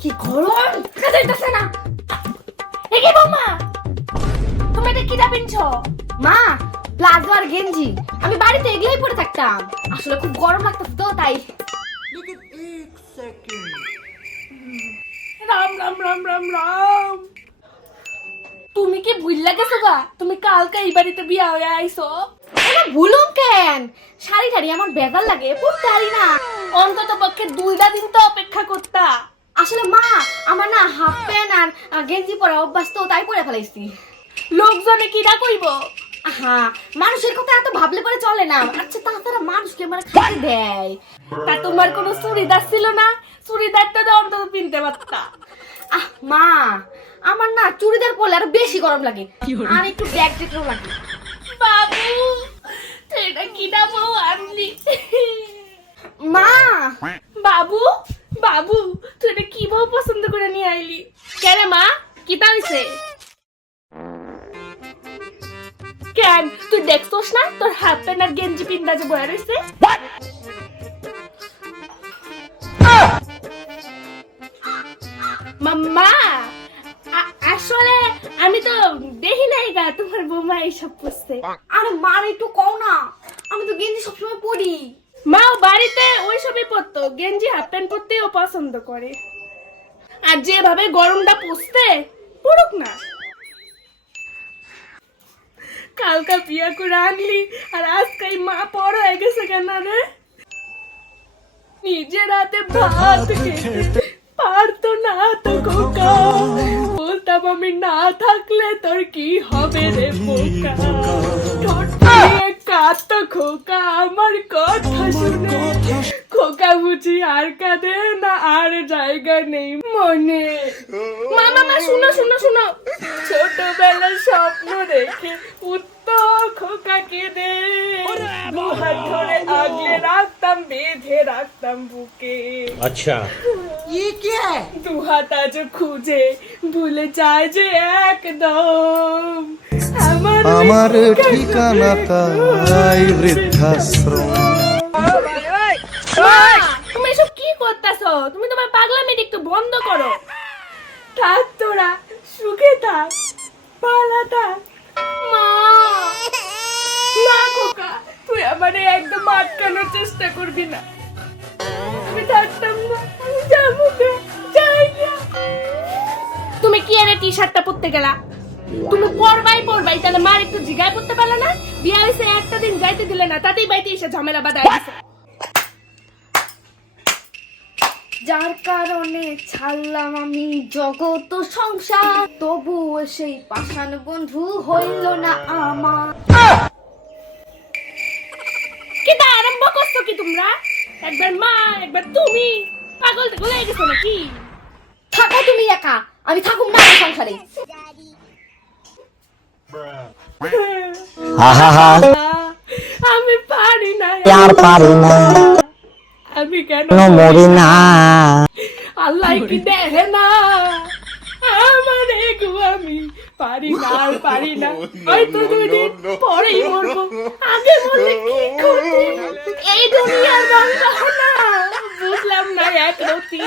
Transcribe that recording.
কি গরম? যাইতেছে না। এ কি বৌমা? তুমি এটা কিটা পিনছো? মা প্লাজো আর গেঞ্জি। আমি বাড়িতে এগুলোই পরে থাকতাম। আসলে খুব গরম লাগতেছে তো তাই। রাম রাম রাম রাম রাম। তুমি কি ভুল গেছো গা? তুমি কালকে এই বাড়িতে বিয়া হয়ে আইছো? এটা ভুলুম কেন? শাড়ি টাড়ি আমার বেজার লাগে পড়তে পারি না। অন্তত পক্ষে দুইটা দিন আসলে মা আমার না হাফ প্যান্ট আর আহ, গেঞ্জি পরা অভ্যাস তো তাই পরে ফেলাইছি। লোকজনে কি না কইব? হ্যাঁ মানুষের কথা এত ভাবলে পরে চলে না। আচ্ছা তাছাড়া মানুষকে মানে দেয়। তা তোমার কোনো চুড়িদার ছিল না? চুড়িদারটা তো অন্তত পিনতে পারতা। আহ মা আমার না চুড়িদার পরলে আরও বেশি গরম লাগে। আর একটু ব্যাগ লাগে। বাবু এটা কি না বউ আনলি মা! বাবু বাবু তুই এটা কি বউ পছন্দ করে নিয়ে আইলি? কেন মা? কি হইছে? কেন? তুই দেখছোস না তোর হাফ প্যান্ট আর গেঞ্জি পিন্দা যে বয়া রইছে? মাম্মা আসলে আমি তো দেখি নাই গা তোমার বৌমা এইসব করছে। আরে মার একটু কও না। আমি তো গেঞ্জি সবসময় পরি। সবই পরতো। গেঞ্জি হাফ প্যান্ট পরতেও পছন্দ করে। আর যেভাবে গরমটা পড়ছে পড়ুক না। কালকা বিয়া করে আনলি আর আজকে এই মা পড় হয়ে গেছে কেন রে? নিজের হাতে ভাত খেতে পারতো না তো খোকা। বলতাম আমি না থাকলে তোর কি হবে রে বোকা ঠোঁট কাঁদতো খোকা আমার কথা শুনে। খোকা বুঝি আর কাঁদে না আর জায়গা নেই মনে মামা মা শুনো শুনো শুনো ছোটবেলার স্বপ্ন দেখে উত্তর খোকা কেঁদে দুহাত ধরে আগলে রাখতাম বেঁধে রাখতাম বুকে अच्छा ये क्या है দুহাত আজ খুঁজে ভুলে যায় যে একদম আমার আমার ঠিকানা তাই বৃদ্ধাশ্রম মা, তুমি এসব কি করতেছো তুমি তোমার পাগলামি একটু বন্ধ করো। থাক তোরা সুখে থাক পালা থাক। মা! না খোকা তুই আমারে একদম আটকানোর চেষ্টা করবি না। আমি থাকতাম না যাই তুমি কি আরে টি শার্টটা পরতে গেলা? তুমি পরবাই পরবাই তাহলে মার একটু জিগায় পড়তে পারলে না? বিয়া হয়েছে একটা দিন যাইতে দিলে না তাতেই বাইতে এসে ঝামেলা বাঁধায় যার কারণে ছাড়লাম আমি জগত সংসার। তবু সেই পাষাণ বন্ধু হইল না আমার। কিতা আরম্ভ করছ কি তোমরা? একবার মা একবার তুমি। পাগল টাগল হয়ে গেছো নাকি? থাকো তুমি একা আমি থাকুম না সংসারে। আমি পারি না। আর পারি না। আমি কেন কেন মরি না আল্লাহ কি দেখে না আমার এগু আমি পারি না আর পারি না হয়তো দুই দিন পরেই মরবো আগে মরলে কি ক্ষতি এই দুনিয়ার রঙ না বুঝলাম না এক রতি